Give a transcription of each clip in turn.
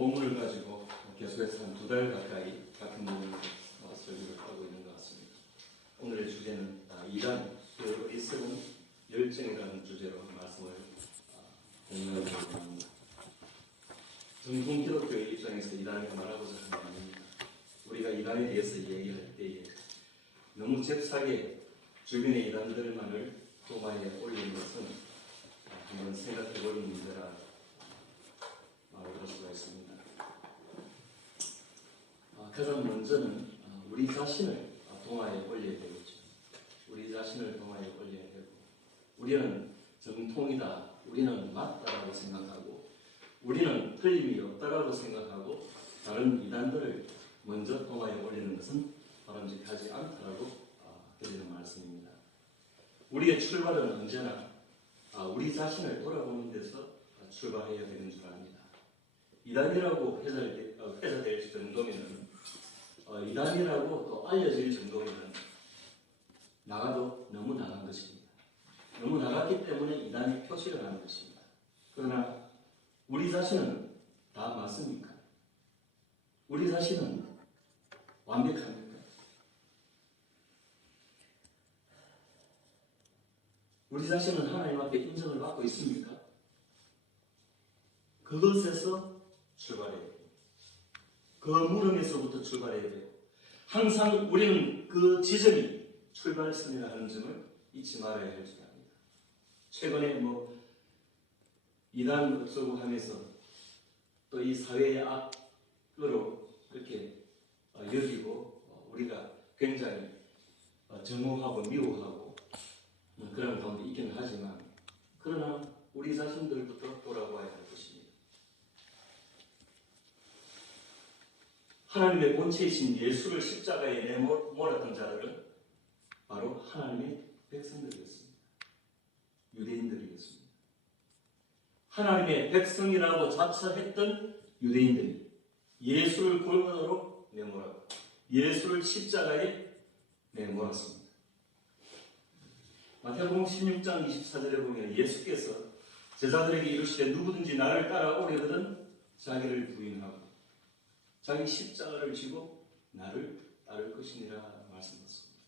본문을 가지고 계속해서 한 2달 가까이 같은 부분을 설교를 하고 있는 것 같습니다. 오늘의 주제는 이단, 어리석은 열정이라는 주제로 말씀을 공유하고 합니다. 정통 기독교의 입장에서 이단을 말하고자 하는 말입니다. 우리가 이단에 대해서 얘기할 때에 너무 잽싸게 주변의 이단들만을 도마에 올리는 것은 한번 생각해 볼 문제라 말할 수가 있습니다. 가장 먼저는 우리 자신을 도마에 올려야 되겠죠. 우리 자신을 도마에 올려야 되고, 우리는 정통이다, 우리는 맞다라고 생각하고, 우리는 틀림이 없다라고 생각하고, 다른 이단들을 먼저 도마에 올리는 것은 바람직하지 않다라고 드리는 말씀입니다. 우리의 출발은 언제나 우리 자신을 돌아보는 데서 출발해야 되는 줄 압니다. 이단이라고 회자될 정도면, 이단이라고 또 알려질 정도면 나가도 너무 나간 것입니다. 너무 나갔기 때문에 이단이 표시를 하는 것입니다. 그러나 우리 자신은 다 맞습니까? 우리 자신은 완벽합니까? 우리 자신은 하나님 앞에 인정을 받고 있습니까? 그것에서 출발해야 돼요. 그 물음에서부터 출발해야 돼요. 항상 우리는 그 지점이 출발선이라 하는 점을 잊지 말아야 할 줄 압니다. 최근에 이단 어쩌고 하면서 또 이 사회의 악으로 그렇게 여기고 우리가 굉장히 증오하고 미워하고 그런 가운데 있기는 하지만, 그러나 우리 자신들부터 돌아봐야 할 것입니다. 하나님의 본체이신 예수를 십자가에 내몰았던 자들은 바로 하나님의 백성들이었습니다. 유대인들이었습니다. 하나님의 백성이라고 자처했던 유대인들이 예수를 골고루 내몰았고 예수를 십자가에 내몰았습니다. 마태복음 16장 24절에 보면 예수께서 제자들에게 이르시되 누구든지 나를 따라오려거든 자기를 부인하고 자기 십자가를 지고 나를 따를 것이니라 말씀하셨습니다.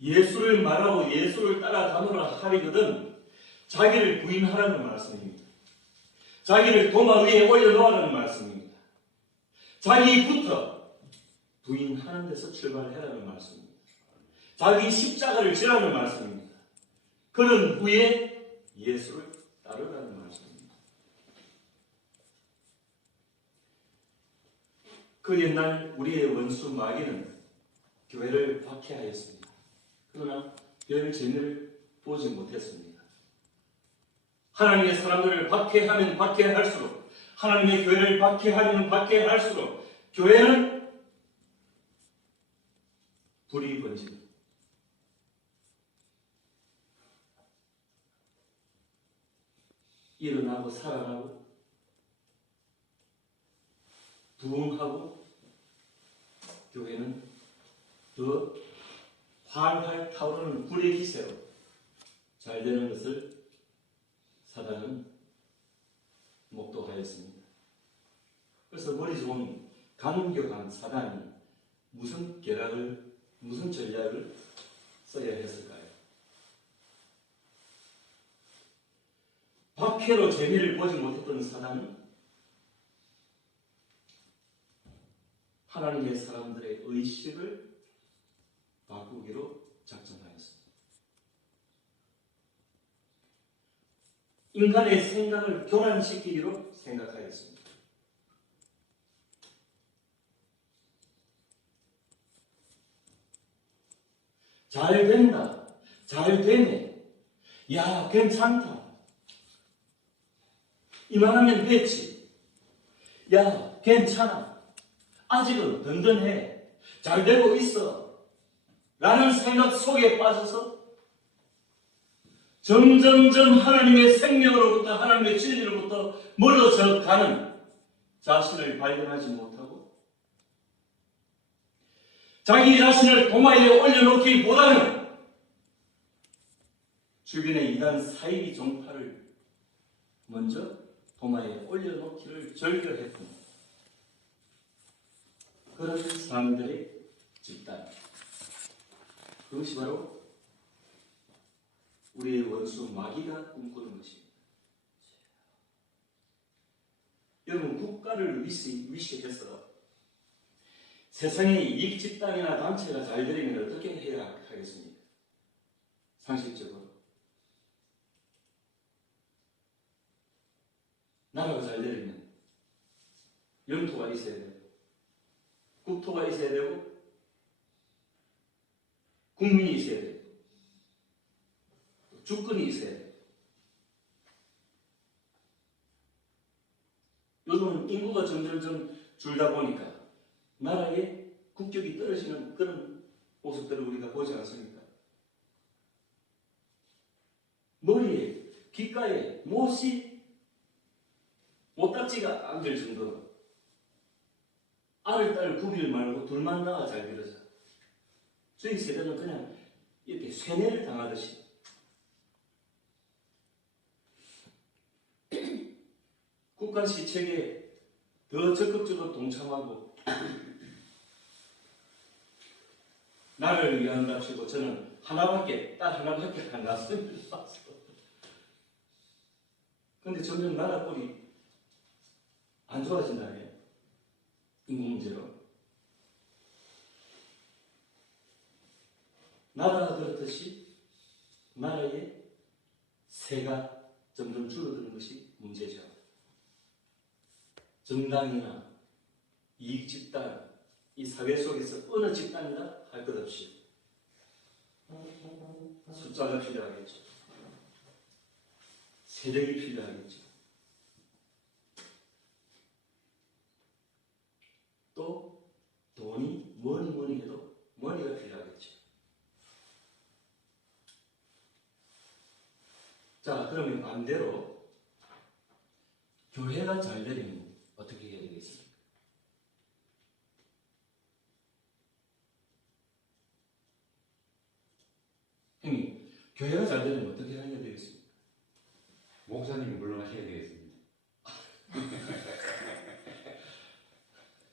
예수를 말하고 예수를 따라다니라 하리거든 자기를 부인하라는 말씀입니다. 자기를 도마 위에 올려놓으라는 말씀입니다. 자기부터 부인하는 데서 출발해라는 말씀입니다. 자기 십자가를 지라는 말씀입니다. 그런 후에 예수를 따르라는 말씀입니다. 그 옛날 우리의 원수 마귀는 교회를 박해하였습니다. 그러나 별 재미를 보지 못했습니다. 하나님의 사람들을 박해하면 박해할수록, 하나님의 교회를 박해하면 박해할수록 교회는 불이 번집니다. 일어나고 살아나고 부흥하고 교회는 더 활활 타오르는 불의 기세로 잘 되는 것을 사단은 목도하였습니다. 그래서 머리 좋은 간교한 사단이 무슨 계략을, 무슨 전략을 써야 했을까요? 박해로 재미를 보지 못했던 사단은 하나님의 사람들의 의식을 바꾸기로 작정하였습니다. 인간의 생각을 교란시키기로 생각하였습니다. 잘 된다, 잘 되네, 야 괜찮다, 이만하면 됐지, 야 괜찮아, 아직은 든든해, 잘 되고 있어 라는 생각 속에 빠져서 점점점 하나님의 생명으로부터, 하나님의 진리로부터 멀어져 가는 자신을 발견하지 못하고 자기 자신을 도마에 올려놓기보다는 주변의 이단 사이비 종파를 먼저 도마에 올려놓기를 절거했던 그런 사람들의 집단, 그것이 바로 우리의 원수 마귀가 꿈꾸는 것입니다. 여러분, 국가를 위시해서 세상의 이익 집단이나 단체가 잘 되려면 어떻게 해야 하겠습니까? 상식적으로 나라가 잘 되려면 영토가 있어야 되고 국토가 있어야 되고 국민이 있어야 되고 주권이 있어야 되고. 요즘은 인구가 점점 줄다 보니까 나라의 국격이 떨어지는 그런 모습들을 우리가 보지 않습니까? 머리에, 귓가에 못이 못딱지가 안 될 정도로 알을 딸 구별 말고 둘만 낳아 잘 기르자. 저희 세대는 그냥 이렇게 쇠뇌를 당하듯이 국가 시책에 더 적극적으로 동참하고 나라를 위한답시고 저는 딸 하나밖에 안 낳았습니다. 그런데 점점 나라 꼴이 안 좋아진다네요. 인구 문제로. 나라가 그렇듯이 나라의 세가 점점 줄어드는 것이 문제죠. 정당이나 이익집단, 이 사회 속에서 어느 집단이나 할 것 없이 숫자가 필요하겠죠. 세력이 필요하겠죠. 또 돈이 뭐니 해도 머니가 필요하겠죠. 자, 그러면 반대로 교회가 잘 되려면 어떻게 해야 되겠습니까? 형님, 교회가 잘 되려면 어떻게 해야 되겠습니까? 목사님이 물러나셔야 되겠습니다.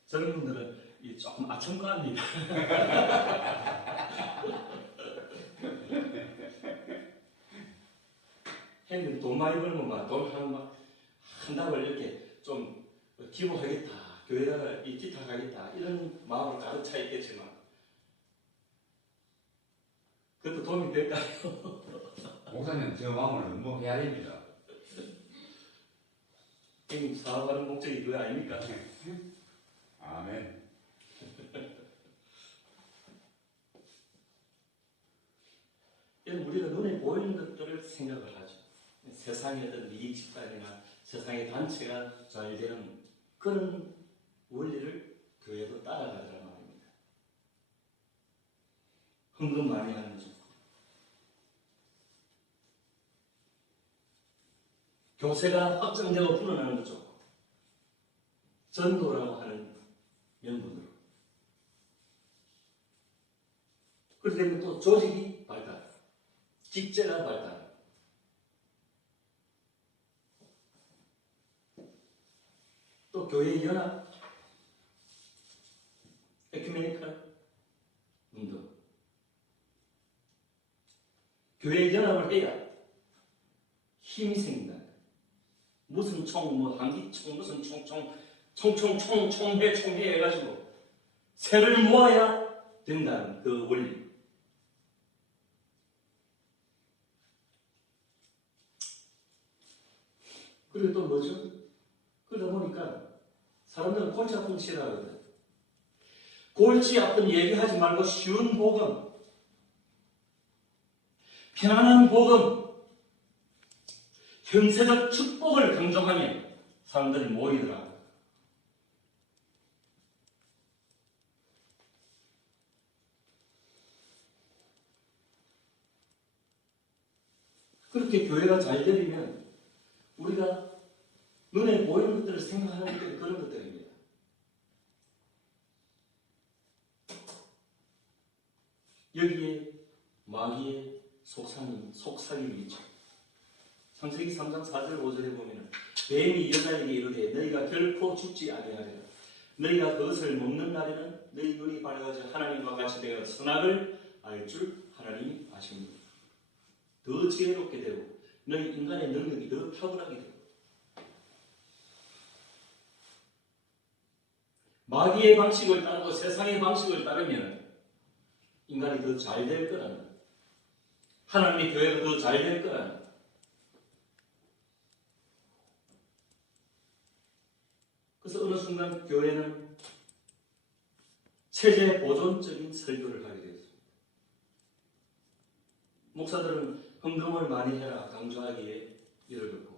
저런 분들은 조금 아첨가합니다. 형님 돈 많이 벌면 돈 한 달을 이렇게 좀 기부하겠다, 교회다가 기탁하겠다 이런 마음으로 가득 차 있겠지만 그것도 도움이 될까요? 목사님 저 마음을 너무 헤아립니다. 형님 사업하는 목적이 그거 아닙니까? 아멘. 우리가 눈에 보이는 것들을 생각을 하죠. 세상의 어떤 이익 집단이나 세상의 단체가 잘 되는 그런 원리를 교회도 따라가더란 말입니다. 헌금 많이 하는 거죠. 교세가 확장되고 불어나는 거죠. 전도라고 하는 명분으로. 그렇게 되면 또 조직이 발달, 직제가 발달. 또 교회 연합, 에큐메니컬 운동. 교회 연합을 해야 힘이 생긴다. 무슨 총, 한기총, 무슨 총해 해가지고 새를 모아야 된다는 그 원리. 그리고 또 뭐죠? 그러다 보니까 사람들은 골치 아픈 싫어하거든. 골치 아픈 얘기하지 말고 쉬운 복음, 편안한 복음, 현세적 축복을 강조하면 사람들이 모이더라고요. 그렇게 교회가 잘 되려면 우리가 눈에 보이는 것들을 생각하는 것들이 그런 것들입니다. 여기에 마귀의 속삭임이 있죠. 창세기 3장 4절 5절에 보면 뱀이 여자에게 이르되 너희가 결코 죽지 아니하리라. 너희가 그것을 먹는 날에는 너희 눈이 밝아져 하나님과 같이 되어 선악을 알 줄 하나님이 아십니다. 더 지혜롭게 되고 너희 인간의 능력이 더 탁월하게 되고 마귀의 방식을 따르고 세상의 방식을 따르면 인간이 더 잘 될 거라는, 하나님의 교회가 더 잘 될 거라는. 그래서 어느 순간 교회는 체제 보존적인 설교를 하게 되었습니다. 목사들은 헌금을 많이 해라 강조하기에 이를 듣고,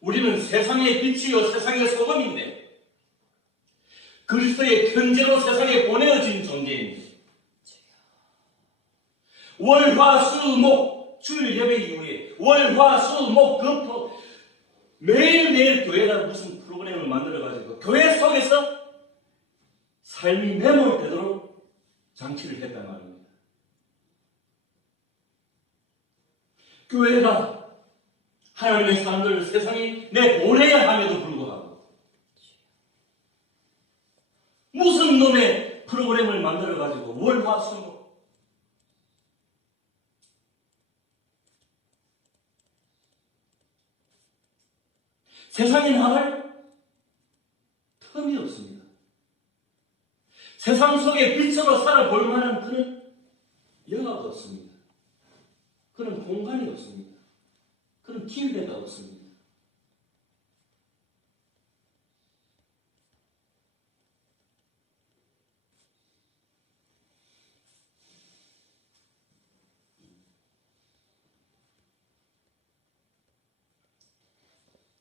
우리는 세상의 빛이요 세상의 소금인데 그리스도의 편제로 세상에 보내어진 존재입니다. 월화수목 주일 예배 이후에 월화수목 금토 매일매일 교회가 무슨 프로그램을 만들어가지고 교회 속에서 삶이 매몰되도록 장치를 했단 말입니다. 교회가 하나님의 사람들을 세상이 내보내야 함에도 불구하고 무슨 놈의 프로그램을 만들어가지고 월화수목 세상에 나갈 틈이 없습니다. 세상 속에 빛으로 살아볼 만한 그런 여가가 없습니다. 그런 공간이 없습니다. 그런 기회가 없습니다.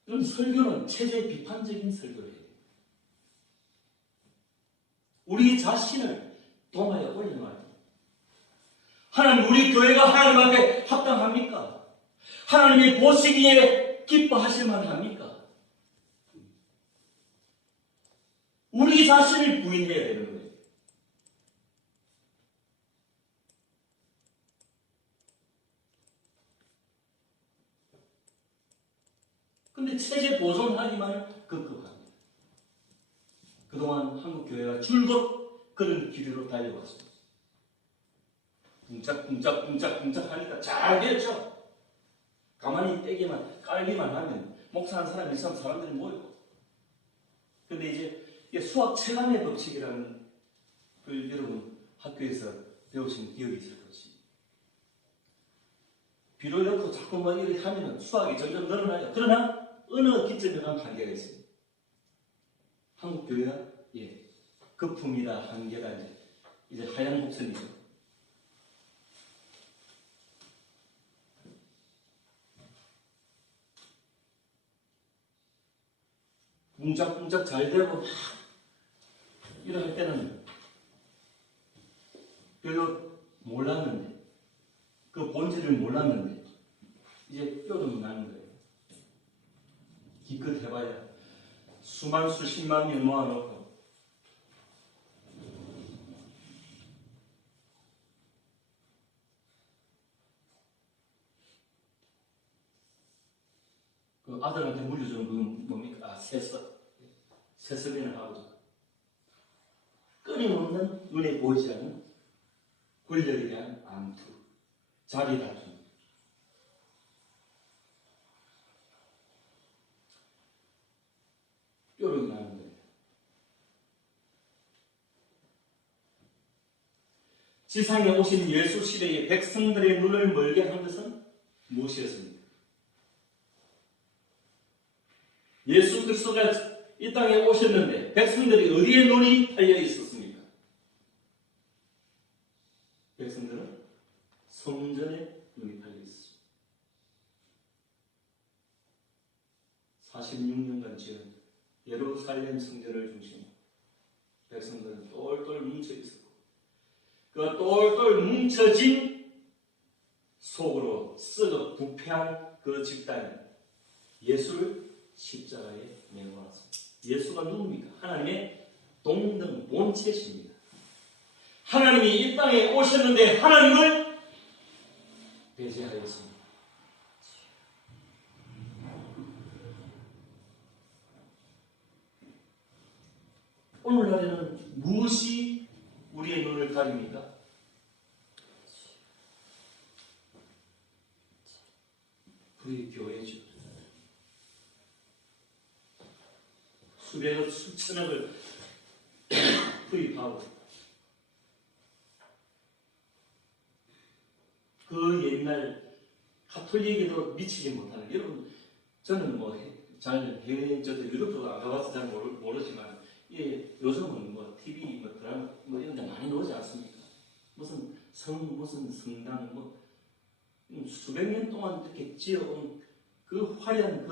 그럼 설교는 체제 비판적인 설교를 해요. 우리 자신을 도마에 올려놔요. 하나님, 우리 교회가 하나님 앞에 합당합니까? 하나님이 보시기에 기뻐하실 만합니까? 우리 자신을 부인해야 되는 거예요. 근데 체제 보존하기만 급급합니다. 그동안 한국 교회가 줄곧 그런 기류로 달려왔습니다. 붕짝붕짝 하니까 잘 됐죠. 가만히 떼기만 깔기만 하면 목사하는 사람이 있으면 사람들이 모이고. 근데 이제 수학 체감의 법칙이라는 걸 여러분 학교에서 배우신 기억이 있을 것이. 비로 넣고 자꾸 뭐 이렇게 하면 수학이 점점 늘어나요. 그러나 어느 기점에 가면 한계가 있습니다. 한국 교회가 거품이다, 한계다, 이제 하얀 곡선이죠. 뭉짝뭉짝 잘 되고 막 이럴 때는 별로 몰랐는데, 그 본질을 몰랐는데 이제 뼈도 나는 거예요. 기껏 해봐야 수만 수십만 명 모아놓고 그 아들한테 물려주는 그 뭡니까? 세습이나 하고 끊임없는 눈에 보이지 않는 권력에 대한 암투, 자기 다툼. 뼈를 나는 거예요. 지상에 오신 예수 시대의 백성들의 눈을 멀게 한 것은 무엇이었습니까? 예수 그리스도가 이 땅에 오셨는데 백성들이 어디에 눈이 달려 있었습니까? 백성들은 성전에 눈이 달려 있었습니다. 46년간 지은 예루살렘 성전을 중심으로 백성들은 똘똘 뭉쳐 있었고, 그 똘똘 뭉쳐진 속으로 썩어 부패한 그 집단이 예수를 십자가에 내놓았습니다. 예수가 누굽니까? 하나님의 동등 본체십니다. 하나님이 이 땅에 오셨는데 하나님을 배제하였습니다. 오늘날에는 무엇이 우리의 눈을 가립니까? 우리 교회죠. 수백억, 수천억을 투입하고 그 옛날 가톨릭에도 미치지 못하는, 여러분 저는 잘 해외 저도 유럽도 안 가봐서 잘 모르지만 요즘은 TV 드라마 이런 데 많이 나오지 않습니까? 무슨 성당 수백 년 동안 이렇게 지어온 그 화려한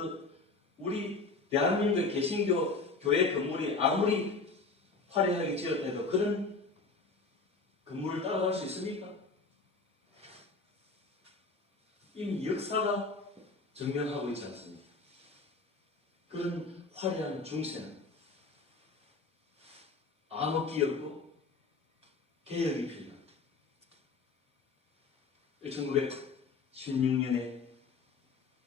우리 대한민국의 개신교 교회 건물이 아무리 화려하게 지었다 해도 그런 건물을 따라갈 수 있습니까? 이미 역사가 증명하고 있지 않습니까? 그런 화려한 중세는 암흑기였고 개혁이 필요합니다. 1916년에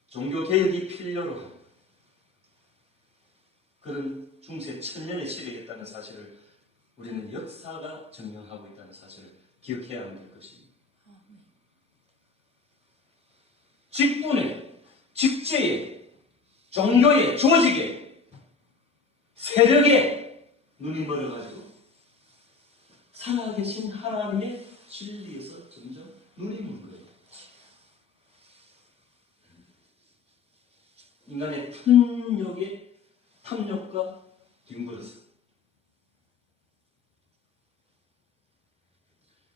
종교개혁이 필요로 합니다. 그런 중세 천년의 시대였다는 사실을 우리는 역사가 증명하고 있다는 사실을 기억해야 할 것입니다. 직분에, 직제에, 종교에, 조직에, 세력에 눈이 멀어가지고 살아계신 하나님의 진리에서 점점 눈이 먼 거예요. 인간의 탐욕과 뒹굴어서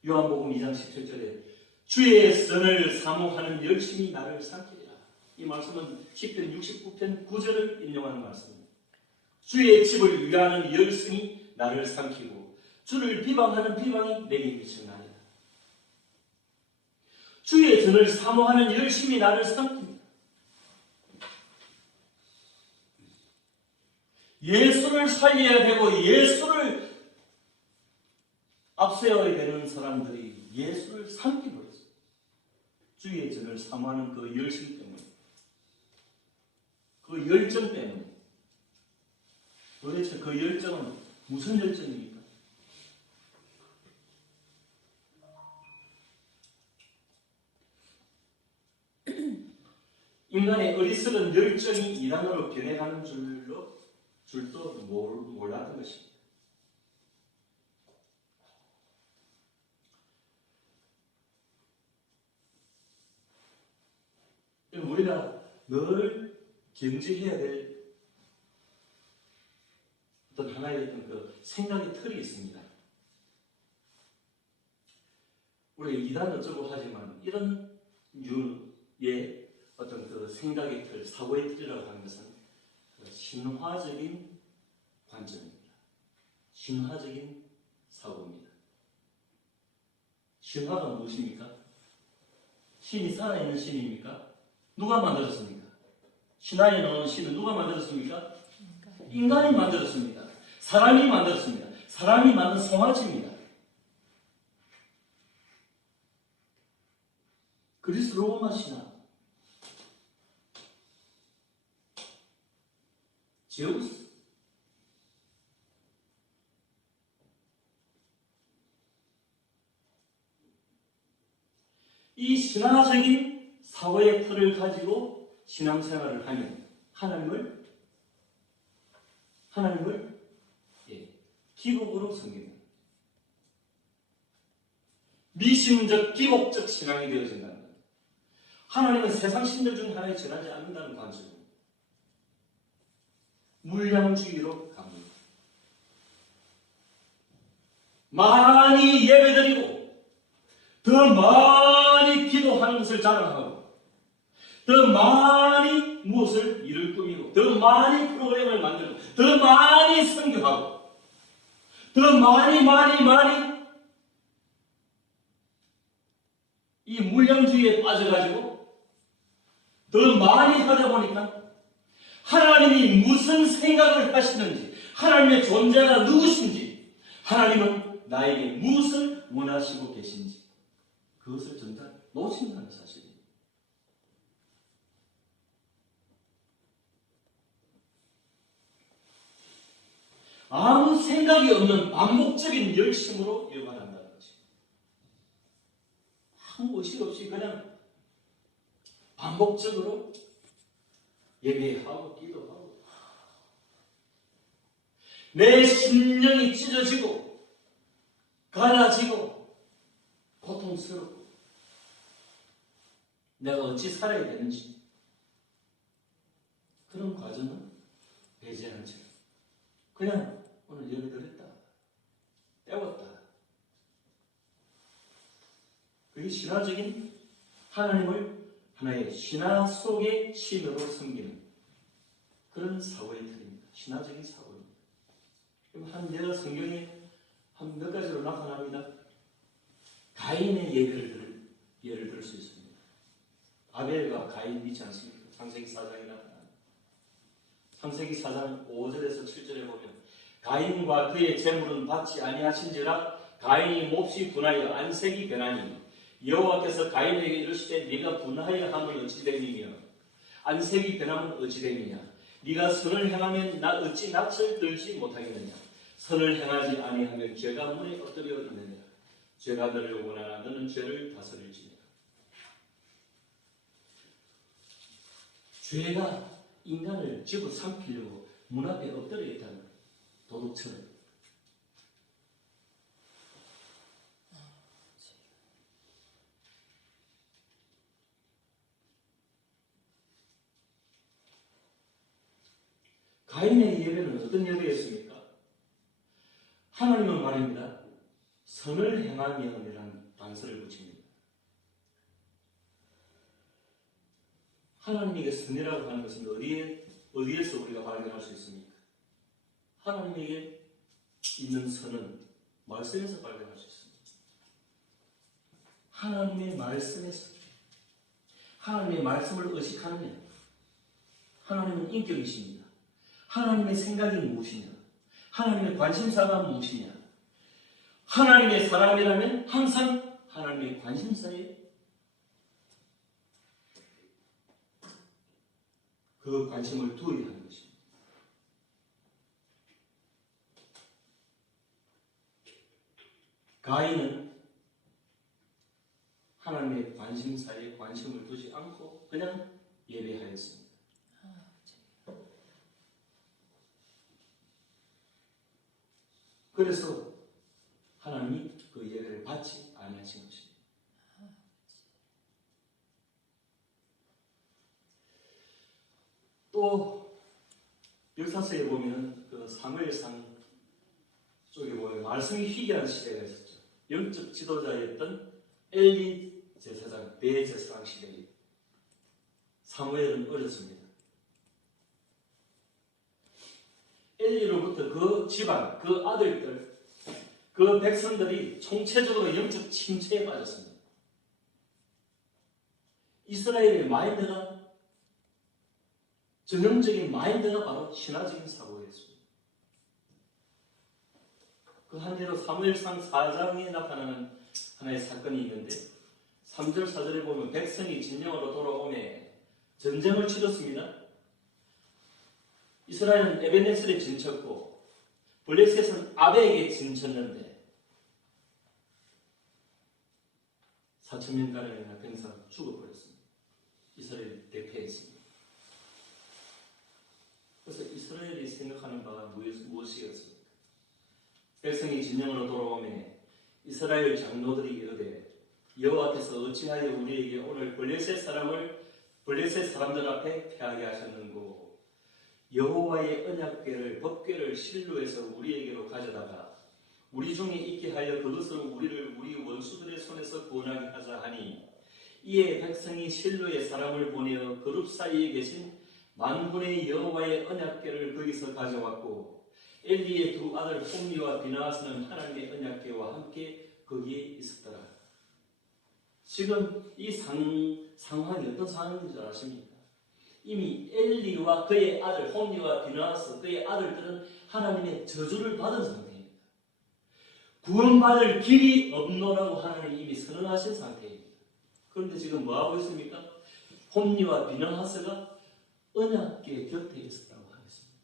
요한복음 2장 17절에 주의 선을 사모하는 열심히 나를 삼키리라. 이 말씀은 시편 69편 9절을 인용하는 말씀입니다. 주의 집을 위하는 열심히 나를 삼키고 주를 비방하는 비방이 내게 미치나이다. 주의 전을 사모하는 열심히 나를 삼킵니다. 예수를 살려야 되고 예수를 앞세워야 되는 사람들이 예수를 삼키고 있어요. 주의 전을 사모하는 그 열심 때문에, 그 열정 때문에. 도대체 그 열정은 무슨 열정입니까? 인간의 어리석은 열정이 이단으로 변해가는 줄도 몰랐던 것입니다. 우리가 늘 경지해야 될 어떤 하나의 그 생각의 틀이 있습니다. 우리가 이단 어쩌고 하지만 이런 류의 어떤 그 생각의 틀, 사고의 틀이라고 하는 것은 신화적인 관점입니다. 신화적인 사고입니다. 신화가 무엇입니까? 신이 살아있는 신입니까? 누가 만들었습니까? 신화에 나오는 신은 누가 만들었습니까? 인간이 만들었습니다. 사람이 만들었습니다. 사람이 만든 송아지입니다. 그리스 로마 신화, 제우스, 이 신화적인 사고의 틀을 가지고 신앙생활을 하면 하나님을 기복으로 섬깁니다. 미신적, 기복적 신앙이 되어진다는 것. 하나님은 세상 신들 중 하나에 전하지 않는다는 관점입니다. 물량주의로 갑니다. 많이 예배드리고 더 많이 기도하는 것을 자랑하고 더 많이 무엇을 일을 꾸미고 더 많이 프로그램을 만들고 더 많이 선교하고 더 많이 이 물량주의에 빠져가지고 더 많이 하다 보니까 하나님이 무슨 생각을 하시는지, 하나님의 존재가 누구신지, 하나님은 나에게 무엇을 원하시고 계신지 그것을 전혀 놓친다는 사실입니다. 아무 생각이 없는 반복적인 열심으로 일관한다는 것입니다. 아무 의식 없이 그냥 반복적으로 예배하고 기도하고 내 심령이 찢어지고 갈라지고 고통스럽고 내가 어찌 살아야 되는지 그런 과정은 배제하는 채 그냥 오늘 예배드렸다 때웠다 그게 신화적인 하나님을 하나의 신화 속의 신으로 섬기는 그런 사고의 틀입니다. 신화적인 사고입니다. 한 예가 성경에 한 몇 가지로 나타납니다. 가인의 예를 들 수 있습니다. 아벨과 가인 있지 않습니까? 창세기 4장에 나타납니다. 창세기 4장 5절에서 7절에 보면 가인과 그의 재물은 받지 아니하신지라 가인이 몹시 분하여 안색이 변하니 여호와께서 가인에게 이르시되 네가 분하여 함은 어찌 되느냐 안색이 변함은 어찌 되느냐 네가 선을 행하면 나 어찌 낯을 들지 못하겠느냐 선을 행하지 아니하면 죄가 문에 엎드려 있느냐 죄가 너를 원하나 너는 죄를 다스릴지니라. 죄가 인간을 집어삼키려고 문 앞에 엎드려 있다는 도둑처럼 가인의 예배는 어떤 예배였습니까? 하나님은 말입니다. 선을 행하면이라는 단서를 붙입니다. 하나님에게 선이라고 하는 것은 어디에서 우리가 발견할 수 있습니까? 하나님에게 있는 선은 말씀에서 발견할 수 있습니다. 하나님의 말씀에서 하나님의 말씀을 의식하느냐 하나님은 인격이십니다. 하나님의 생각이 무엇이냐? 하나님의 관심사가 무엇이냐? 하나님의 사람이라면 항상 하나님의 관심사에 그 관심을 두어야 하는 것입니다. 가인은 하나님의 관심사에 관심을 두지 않고 그냥 예배하였습니다. 그래서 하나님이 그 예배를 받지 아니하신 것입니다. 또 역사서에 보면 그 사무엘상 쪽에 보면 말씀이 희귀한 시대가 있었죠. 영적 지도자였던 엘리 제사장, 대제사장 시대에 사무엘은 어렸습니다. 엘리로부터 그 집안, 그 아들들, 그 백성들이 총체적으로 영적 침체에 빠졌습니다. 이스라엘의 마인드가 전형적인 마인드가 바로 신화적인 사고였습니다. 그 한 예로 사무엘상 4장에 나타나는 하나의 사건이 있는데 3절 4절에 보면 백성이 진영으로 돌아오매 전쟁을 치렀습니다. 이스라엘은 에벤네셀에 진쳤고 블레셋은 아베에게 진쳤는데 4,000명가량의 병사가 죽어버렸습니다. 이스라엘이 대패했습니다. 그래서 이스라엘이 생각하는 바가 무엇이었습니까? 백성이 진영으로 돌아오매 이스라엘 장로들이 이르되 여호와께서 어찌하여 우리에게 오늘 블레셋 사람들 앞에 패하게 하셨는고 여호와의 언약궤를 법궤를 실로에서 우리에게로 가져다가 우리 중에 있게 하여 그것을 우리 원수들의 손에서 구원하게 하자 하니 이에 백성이 실로의 사람을 보내어 그룹 사이에 계신 만군의 여호와의 언약궤를 거기서 가져왔고 엘리의 두 아들 홈리와 비나하스는 하나님의 언약궤와 함께 거기에 있었더라. 지금 이 상황이 어떤 상황인 줄 아십니까? 이미 엘리와 그의 아들 홈리와 비나하스 그의 아들들은 하나님의 저주를 받은 상태입니다. 구원받을 길이 없노라고 하나님이 이미 선언하신 상태입니다. 그런데 지금 뭐하고 있습니까? 홈리와 비나하스가 언약궤 곁에 있었다고 하겠습니다.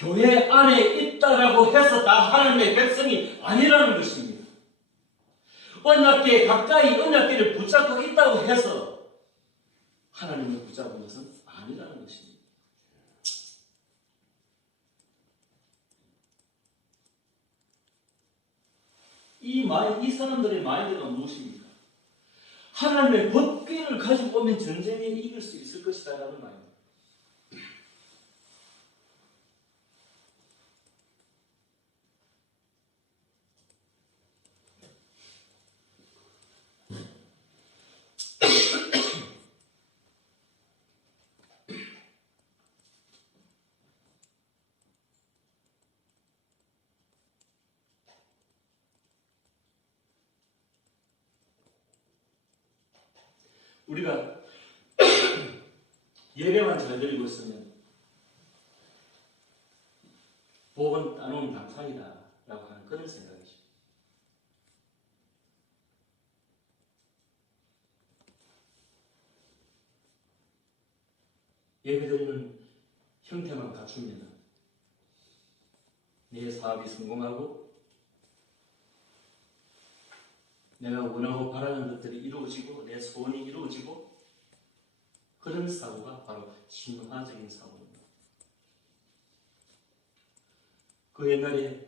교회 안에 있다라고 해서 다 하나님의 백성이 아니라는 것입니다. 언약궤에 가까이 언약궤를 붙잡고 있다고 해서 하나님을 붙잡은 것은 아니라는 것입니다. 이 사람들의 마인드가 무엇입니까? 하나님의 법궤를 가지고 오면 전쟁에 이길 수 있을 것이다라는 마인드. 우리가 예배만 잘 드리고 있으면 복은 따놓은 당상이다 라고 하는 그런 생각이죠. 예배 드리는 형태만 갖추면 내 사업이 성공하고 내가 원하고 바라는 것들이 이루어지고 내 소원이 이루어지고 그런 사고가 바로 진화적인 사고입니다. 그 옛날에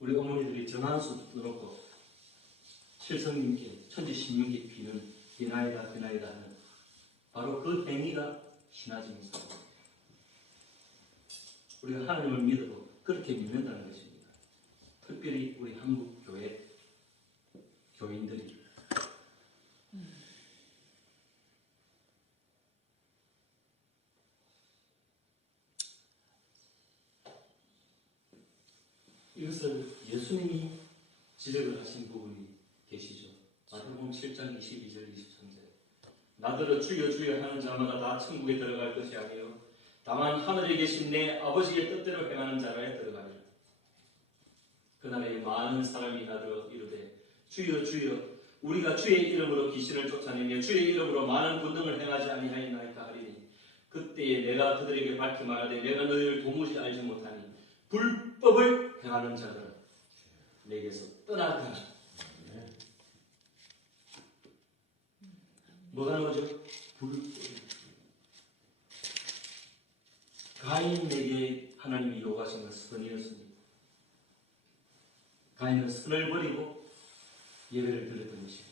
우리 어머니들이 정한수 넣어놓고 칠성님께 천지신명기 비는 비나이다 비나이다 하는 바로 그 행위가 신화적인 사고입니다. 우리가 하나님을 믿어도 그렇게 믿는다는 것입니다. 특별히 우리 한국 교회 교인들이 이것을 예수님이 지적을 하신 부분이 계시죠. 마태복음 7장 22절 23절 나더러 주여 주여 하는 자마다 다 천국에 들어갈 것이 아니요 다만 하늘에 계신 내 아버지의 뜻대로 행하는 자라에 들어가리라. 그날에 많은 사람이 나더러 이르되 주여 주여 우리가 주의 이름으로 귀신을 쫓아내며 주의 이름으로 많은 권능을 행하지 아니하였나이까 하리니 그때에 내가 그들에게 밝히 말하되 내가 너희를 도무지 알지 못하니 불법을 행하는 자들은 내게서 떠나가라. 뭐가 하는 거죠? 불법. 가인에게 하나님이 요구하신 것은 선이었습니다. 가인은 선을 버리고 예배를 드렸던 것입니다.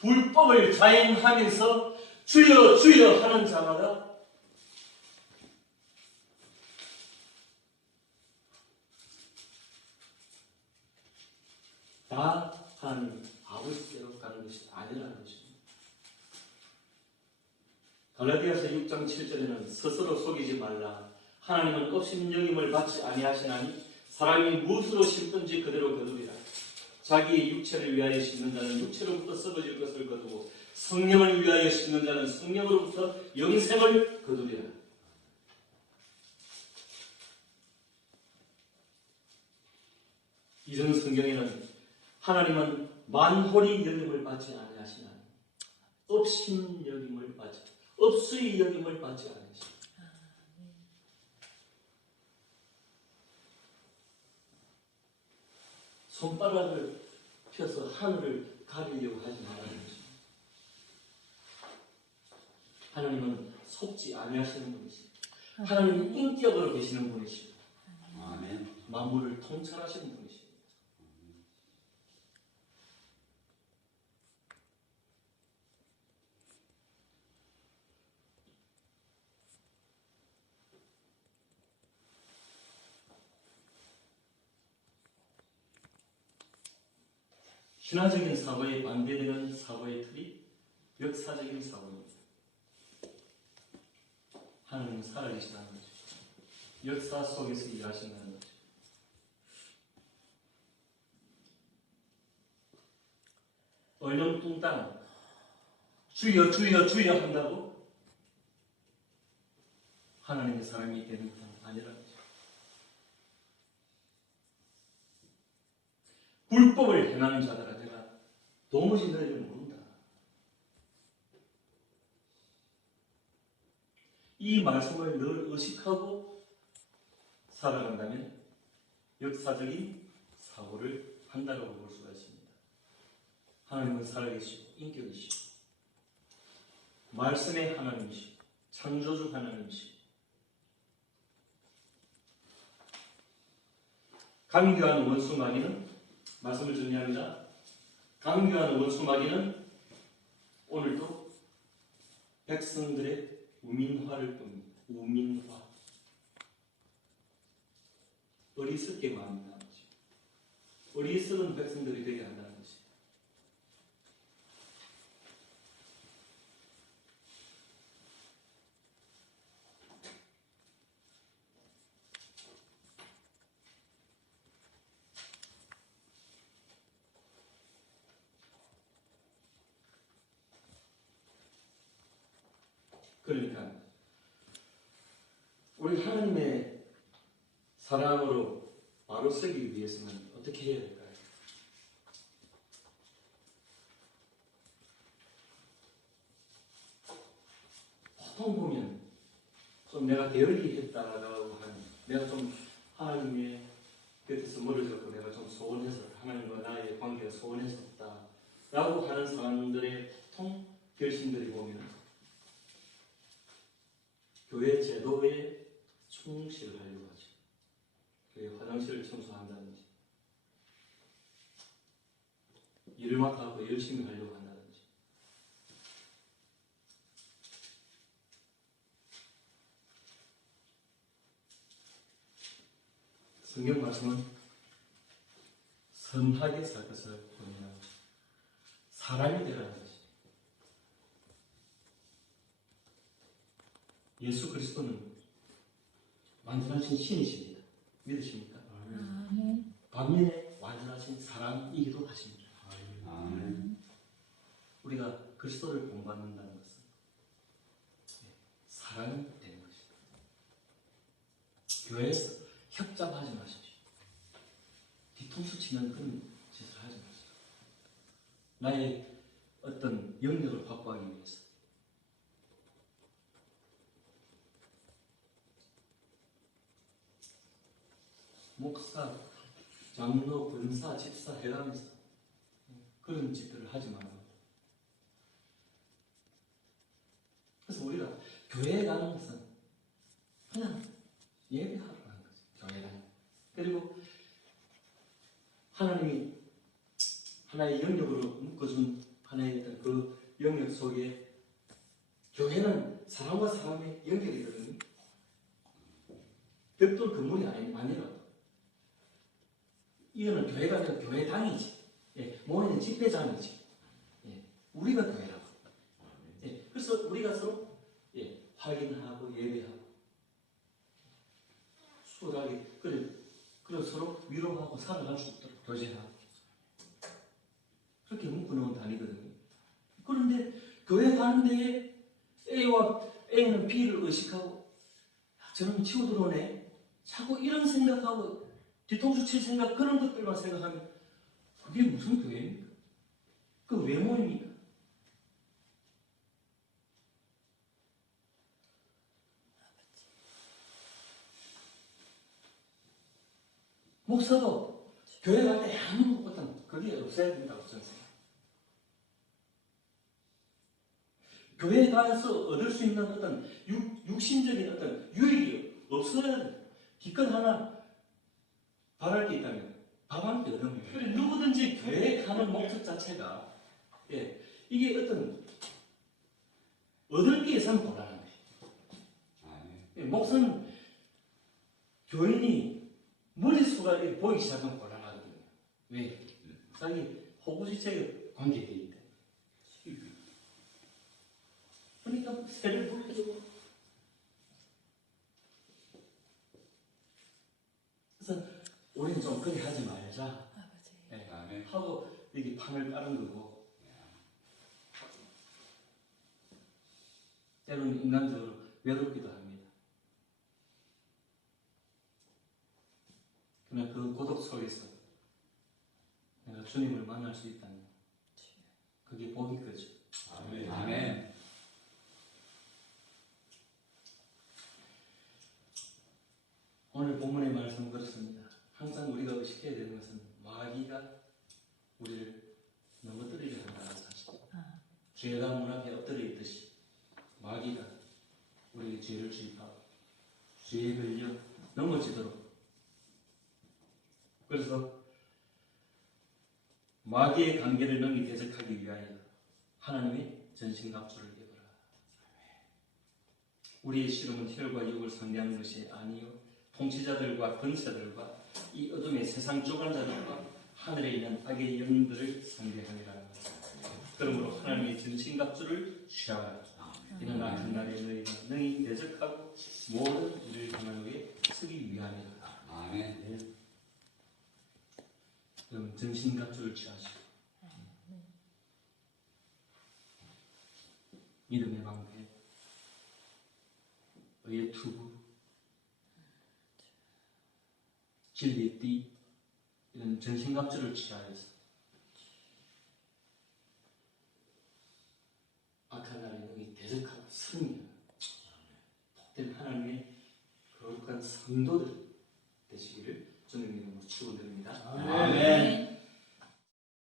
불법을 자행하면서 주여 주여 하는 자마다 다 하나님 아버지께로 가는 것이 아니라는 것입니다. 갈라디아서 6장 7절에는 스스로 속이지 말라. 하나님은 업신여김을 받지 아니하시나니 사람이 무엇으로 심든지 그대로 거두리라. 자기의 육체를 위하여 심는 자는 육체로부터 썩어질 것을 거두고 성령을 위하여 심는 자는 성령으로부터 영생을 거두리라. 이전 성경에는 하나님은 만홀히 여김을 받지 아니하시나니 업신 여김을 받지 업수의 여김을 받지 아니하시나니 손바닥을 펴서 하늘을 가리려고 하지 말라는 것입니다. 하나님은 속지 아니하시는 분이십니다. 하나님은 인격으로 계시는 분이십니다. 아멘. 만물을 통찰하시는 분이십니다. 신화적인 사고에 반대되는 사고의 틀이 역사적인 사고입니다. 하나님은 살아계시다는 거죠. 역사 속에서 일하신다는 거죠. 얼렁뚱땅 주여 주여 주여 한다고 하나님의 사람이 되는 것은 아니라는 거죠. 불법을 행하는 자들아 내가 도무지 너희를 모른다. 이 말씀을 늘 의식하고 살아간다면 역사적인 사고를 한다고 볼 수가 있습니다. 하나님은 살아계시고 인격이시고 말씀의 하나님이시고 창조주 하나님이시고 강교한 원수 마귀는 말씀을 정리합니다. 강교한 원수 마귀는 오늘도 백성들의 우민화를 봅니다. 우민화. 어리석게 만든다는 거죠. 어리석은 백성들이 되게 한다는 것이. 그러니까 우리 하나님의 사랑으로 바로 서기 위해서는 어떻게 해야 될까요? 보통 보면 좀 내가 게을리 했다라고 하는, 내가 좀 하나님의 곁에서 멀어졌고 내가 좀 소원해서 하나님과 나의 관계가 소원했었다라고 하는 사람들의 보통 결심들이 보면 교회 제도에 충실하려고 하죠. 교회 화장실을 청소한다든지 일을 맡아서 열심히 하려고 한다든지 성경 말씀은 선하게 살 것을 권면하고 사람이 되라는 것이. 예수 그리스도는 완전하신 신이십니다. 믿으십니까? 반면에 완전하신 사람이기도 하십니다. 우리가 그리스도를 본받는다는 것은 사람이 되는 것입니다. 교회에서 협잡하지 마십시오. 뒤통수 치는 그런 짓을 하지 마십시오. 나의 어떤 영역을 확보하기 위해서 목사, 장로, 권사, 집사 해가면서 그런 짓들을 하지 말고. 그래서 우리가 교회에 가는 것은 그냥 예배하러 가는 거죠. 교회에 가는. 그리고 하나님이 하나의 영역으로 묶어준 하나의 어떤 그 영역 속에 교회는 사람과 사람의 연결이거든요. 벽돌 건물이 아니라 이거는 교회가 아니라 교회당이지. 모이는 집회장이지. 우리가 교회라고. 그래서 우리가 서로 확인하고 예배하고 수월하게 그래 서로 위로하고 살아갈 수 있도록 교제하고 그렇게 묶어놓은 단위거든요. 그런데 교회 가는 데에 A는 B를 의식하고 저놈 치고 들어오네. 자꾸 이런 생각하고 뒤통수 칠 생각, 그런 것들만 생각하면 그게 무슨 교회입니까? 그 왜 모입니까? 목사도 교회 갈 때 아무 어떤 그게 없어야 된다고 저는 생각해요. 교회에 가서 얻을 수 있는 어떤 육신적인 어떤 유익이 없어야 돼요. 기껏 하나 바랄 게 있다면 밥 한 끼 얻으면 돼요. 그래 누구든지 교회에 가는 목적 자체가 이게 어떤 얻을 게 있으면 곤란한 거예요. 목사는 교인이 머릿수가 보이기 시작하면 곤란하거든요. 왜? 자기 호구지체에 관계되어 있다. 그러니까 세를 불리고 그래서 우리는 좀 그리 하지 말자. 하고 여기 판을 까는 거고 때로는 인간적으로 외롭기도 합니다. 그러나 그 고독 속에서 내가 주님을 만날 수 있다면 그게 복이 거죠. 아멘. 오늘 본문의 말씀은 그렇습니다. 항상 우리가 의식해야 되는 것은 마귀가 우리를 넘어뜨리려 한다는 사실. 죄가 문 앞에 엎드려 있듯이 마귀가 우리에게 죄를 주입하고 죄에 걸려 넘어지도록, 그래서 마귀의 관계를 능히 대적하기 위하여 하나님의 전신갑주를 입어라. 우리의 씨름은 혈과 육을 상대하는 것이 아니요 통치자들과 권세들과 이 어둠의 세상 주관자들과 하늘에 있는 악의 영들을 상대하리라는 것. 그러므로 하나님의 전신갑주를 취하라. 이는 악한 날에 너희가 능히 대적하고 모든 일을 강하게 쓰기 위함이다. 아멘. 그럼 전신갑주를 취하시고 믿음의 방패, 의의 투구, 진리의 띠, 이런 전신갑주를 취하여서 악한 날에 능히 대적하고 승리하는 복된 하나님의 거룩한 성도들 되시기를 주님 이름으로 축원드립니다.